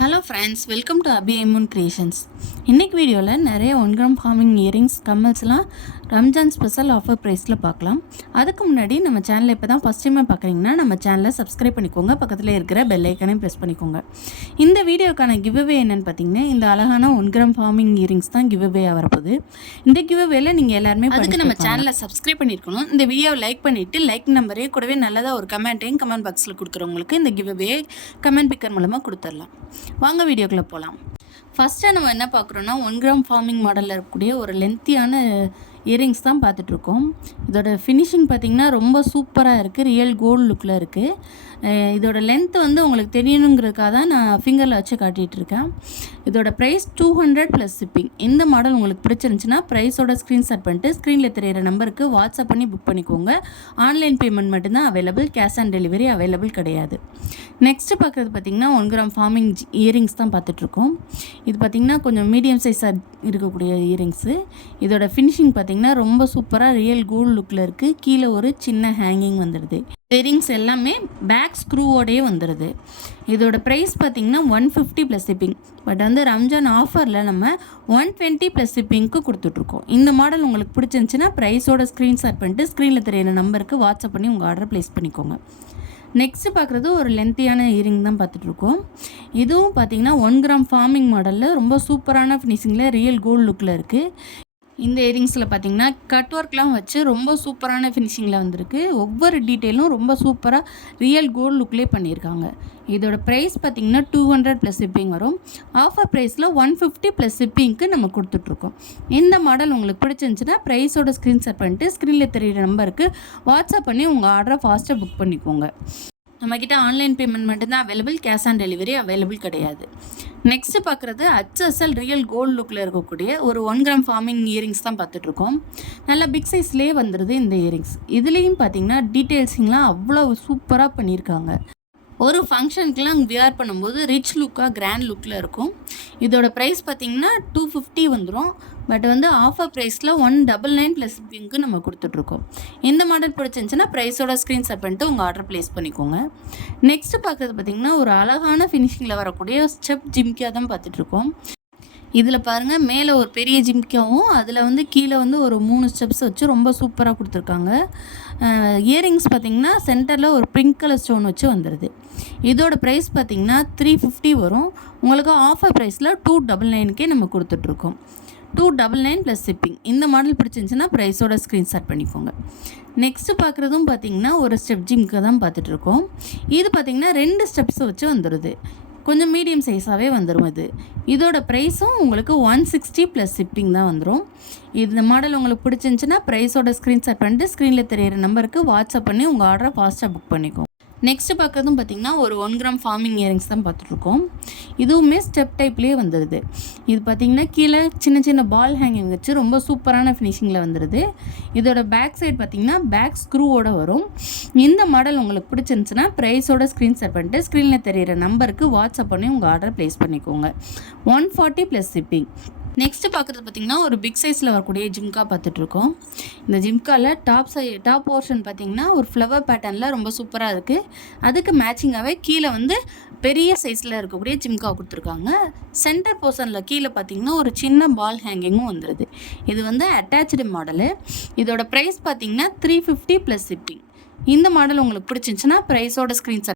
Hello friends, welcome to Abi ஐமூன் creations. இன்றைக்கி வீடியோவில் நிறைய 1 கிராம் ஃபார்மிங் இயரிங்ஸ் கம்மல்ஸ்லாம் ரம்ஜான் ஸ்பெஷல் ஆஃபர் ப்ரைஸில் பார்க்கலாம். அதுக்கு முன்னாடி நம்ம சேனலை இப்போ தான் ஃபஸ்ட் டைமாக பார்க்குறீங்கன்னா நம்ம சேனலை சப்ஸ்கிரைப் பண்ணிக்கோங்க, பக்கத்தில் இருக்கிற பெல் ஐக்கனையும் ப்ரெஸ் பண்ணிக்கோங்க. இந்த வீடியோக்கான கிவ்அவே என்னென்னு பார்த்தீங்கன்னா, இந்த அழகான 1 கிராம் ஃபார்மிங் இயரிங்ஸ் தான் கிவ்அவேயாக வரப்போகுது. இந்த கிவ்அவேல நீங்கள் எல்லாருமே அதுக்கு நம்ம சேனலை சப்ஸ்கிரைப் பண்ணியிருக்கணும். இந்த வீடியோவை லைக் பண்ணிவிட்டு லைக் நம்பரே கூடவே நல்லதாக ஒரு கமெண்ட்டையும் கமெண்ட் பாக்ஸில் கொடுக்குறவங்களுக்கு இந்த கிவ்அவே கமெண்ட் பிக்கர் மூலமாக கொடுத்துடலாம். வாங்க வீடியோக்குள்ளே போகலாம். ஃபஸ்ட்டாக நம்ம என்ன பார்க்குறோன்னா 1 கிராம் ஃபார்மிங் மாடலில் இருக்கக்கூடிய ஒரு லென்த்தியான இயரிங்ஸ் தான் பார்த்துட்ருக்கோம். இதோட ஃபினிஷிங் பார்த்திங்கன்னா ரொம்ப சூப்பராக இருக்குது, ரியல் கோல்டு லுக்கில் இருக்குது. இதோட லென்த் வந்து உங்களுக்கு தெரியணுங்கிறதுக்காக தான் நான் ஃபிங்கரில் வச்சு காட்டிகிட்ருக்கேன். இதோட ப்ரைஸ் 200 + ஷிப்பிங். இந்த மாடல் உங்களுக்கு பிடிச்சிருந்துச்சுன்னா ப்ரைஸோட ஸ்க்ரீன்ஷாட் பண்ணிட்டு ஸ்க்ரீனில் தெரியிற நம்பருக்கு வாட்ஸ்அப் பண்ணி புக் பண்ணிக்கோங்க. ஆன்லைன் பேமெண்ட் மட்டும்தான் available, cash on delivery available கிடையாது. நெக்ஸ்ட்டு பார்க்குறது பார்த்திங்கன்னா 1 கிராம் ஃபார்மிங் இயரிங்ஸ் தான் பார்த்துட்ருக்கோம். இது பார்த்திங்கன்னா கொஞ்சம் மீடியம் சைஸாக இருக்கக்கூடிய இயரிங்ஸு. இதோட ஃபினிஷிங் பார்த்திங்கன்னா ரொம்ப சூப்பராக ரியல் கோல்டு லுக்கில் இருக்குது. கீழே ஒரு சின்ன ஹேங்கிங் வந்துடுது. இயரிங்ஸ் எல்லாமே பேக் ஸ்க்ரூவோடையே வந்துடுது. இதோட ப்ரைஸ் பார்த்திங்கன்னா 150 + ஷிப்பிங். பட் வந்து ரம்ஜான் ஆஃபரில் நம்ம 120 + ஷிப்பிங்க்கு கொடுத்துட்ருக்கோம். இந்த மாடல் உங்களுக்கு பிடிச்சிருந்துச்சின்னா ப்ரைஸோட ஸ்க்ரீன்ஷாட் பண்ணிட்டு ஸ்க்ரீனில் தெரியிற நம்பருக்கு வாட்ஸ்அப் பண்ணி உங்கள் ஆர்டர் ப்ளேஸ் பண்ணிக்கோங்க. நெக்ஸ்ட்டு பார்க்குறது ஒரு லென்த்தியான இயரிங் தான் பார்த்துட்ருக்கோம். இதுவும் பார்த்திங்கன்னா 1 கிராம் ஃபார்மிங் மாடலில் ரொம்ப சூப்பரான ஃபினிஷிங்கில் ரியல் கோல்டு லுக்கில் இருக்குது. இந்த இயரிங்ஸில் பார்த்திங்கன்னா கட் ஒர்க்லாம் வச்சு ரொம்ப சூப்பரான ஃபினிஷிங்கில் வந்திருக்கு. ஒவ்வொரு டீட்டெயிலும் ரொம்ப சூப்பராக ரியல் கோல்டு லுக்லேயே பண்ணியிருக்காங்க. இதோட ப்ரைஸ் பார்த்திங்கன்னா 200 + ஷிப்பிங் வரும். ஆஃபர் ப்ரைஸில் 150 + ஷிப்பிங்க்கு நம்ம கொடுத்துட்ருக்கோம். இந்த மாடல் உங்களுக்கு பிடிச்சிருந்துச்சுன்னா ப்ரைஸோட ஸ்க்ரீன்ஷாட் பண்ணிட்டு ஸ்க்ரீனில் தெரியிற நம்பருக்கு வாட்ஸ்அப் பண்ணி உங்கள் ஆர்டரை ஃபாஸ்ட்டாக புக் பண்ணிக்கோங்க. நம்மக்கிட்ட ஆன்லைன் பேமெண்ட் மட்டும்தான் available, cash on delivery available கிடையாது. நெக்ஸ்ட்டு பார்க்குறது HSL ரியல் கோல்டு லுக்கில் இருக்கக்கூடிய ஒரு 1 கிராம் ஃபார்மிங் இயரிங்ஸ் தான் பார்த்துட்ருக்கோம். நல்லா பிக் சைஸ்லேயே வந்துடுது இந்த இயரிங்ஸ். இதுலேயும் பார்த்திங்கன்னா டீட்டெயில்ஸிங்லாம் அவ்வளோ சூப்பராக பண்ணியிருக்காங்க. ஒரு ஃபங்க்ஷனுக்குலாம் வியர் பண்ணும்போது ரிச் லுக்காக கிராண்ட் லுக்கில் இருக்கும். இதோட ப்ரைஸ் பார்த்திங்கன்னா 250 வந்துடும். பட் வந்து ஆஃபர் ப்ரைஸில் 199 + ஷிப்பிங்க்கு நம்ம கொடுத்துட்ருக்கோம். இந்த மாடல் பிடிச்சிருந்துச்சுன்னா ப்ரைஸோட ஸ்க்ரீன்ஷாட் பண்ணிட்டு உங்கள் ஆர்டர் ப்ளேஸ் பண்ணிக்கோங்க. நெக்ஸ்ட்டு பார்க்குறது பார்த்திங்கன்னா ஒரு அழகான ஃபினிஷிங்கில் வரக்கூடிய ஸ்டெப் ஜிம்கியா தான் பார்த்துட்ருக்கோம். இதில் பாருங்கள், மேலே ஒரு பெரிய ஜிம்கியாவும் அதில் வந்து கீழே வந்து ஒரு 3 ஸ்டெப்ஸ் வச்சு ரொம்ப சூப்பராக கொடுத்துருக்காங்க. இயரிங்ஸ் பார்த்திங்கன்னா சென்டரில் ஒரு பிங்க் கலர் ஸ்டோன் வச்சு வந்துடுது. இதோட ப்ரைஸ் பார்த்திங்கன்னா 350 வரும். உங்களுக்கு ஆஃபர் ப்ரைஸில் 299க்கே நம்ம கொடுத்துட்ருக்கோம். 299 + ஷிப்பிங். இந்த மாடல் பிடிச்சிருந்துச்சுன்னா ப்ரைஸோட ஸ்க்ரீன்ஷாட் பண்ணிக்கோங்க. நெக்ஸ்ட்டு பார்க்குறதும் பார்த்திங்கன்னா ஒரு ஸ்டெப் ஜிம்க்கு தான் பார்த்துட்ருக்கோம். இது பார்த்திங்கன்னா 2 ஸ்டெப்ஸ் வச்சு வந்துடுது. கொஞ்சம் மீடியம் சைஸாகவே வந்துடும் இது. இதோட ப்ரைஸும் உங்களுக்கு 160 + ஷிப்பிங் தான் வந்துடும். இந்த மாடல் உங்களுக்கு பிடிச்சிருந்துச்சுன்னா ப்ரைஸோட ஸ்க்ரீன்ஷாட் பண்ணிட்டு ஸ்க்ரீனில் தெரியிற நம்பருக்கு வாட்ஸ்அப் பண்ணி உங்கள் ஆர்டரை ஃபாஸ்ட்டாக புக் பண்ணிக்கோங்க. நெக்ஸ்ட்டு பார்க்குறதும் பார்த்திங்கன்னா ஒரு 1 கிராம் ஃபார்மிங் இயரிங்ஸ் தான் பார்த்துட்ருக்கோம். இதுவுமே ஸ்டெப் டைப்லேயே வந்துடுது. இது பார்த்திங்கன்னா கீழே சின்ன சின்ன பால் ஹேங்கிங் வச்சு ரொம்ப சூப்பரான ஃபினிஷிங்கில் வந்துடுது. இதோட பேக் சைடு பார்த்திங்கன்னா பேக் ஸ்க்ரூவோடு வரும். இந்த மாடல் உங்களுக்கு பிடிச்சிருந்துச்சுன்னா ப்ரைஸோட ஸ்க்ரீன்ஷாட் பண்ணிட்டு ஸ்க்ரீனில் தெரியிற நம்பருக்கு வாட்ஸ்அப் பண்ணி உங்கள் ஆர்டர் ப்ளேஸ் பண்ணிக்கோங்க. 140 + ஷிப்பிங். நெக்ஸ்ட்டு பார்க்குறது பார்த்திங்கன்னா ஒரு பிக் சைஸில் வரக்கூடிய ஜிம்கா பார்த்துட்ருக்கோம். இந்த ஜிம்காவில் டாப் போர்ஷன் பார்த்திங்கன்னா ஒரு ஃப்ளவர் பேட்டர்னில் ரொம்ப சூப்பராக இருக்குது. அதுக்கு மேட்சிங்காகவே கீழே வந்து பெரிய சைஸில் இருக்கக்கூடிய ஜிம்கா கொடுத்துருக்காங்க. சென்டர் போர்ஷனில் கீழே பார்த்திங்கன்னா ஒரு சின்ன பால் ஹேங்கிங்கும் வந்துடுது. இது வந்து அட்டாச்சு மாடலு. இதோட ப்ரைஸ் பார்த்திங்கன்னா 350 + ஷிப்பிங். இந்த மாடல் உங்களுக்கு பிடிச்சிருந்துச்சுன்னா ப்ரைஸோட ஸ்க்ரீன்ஷாட்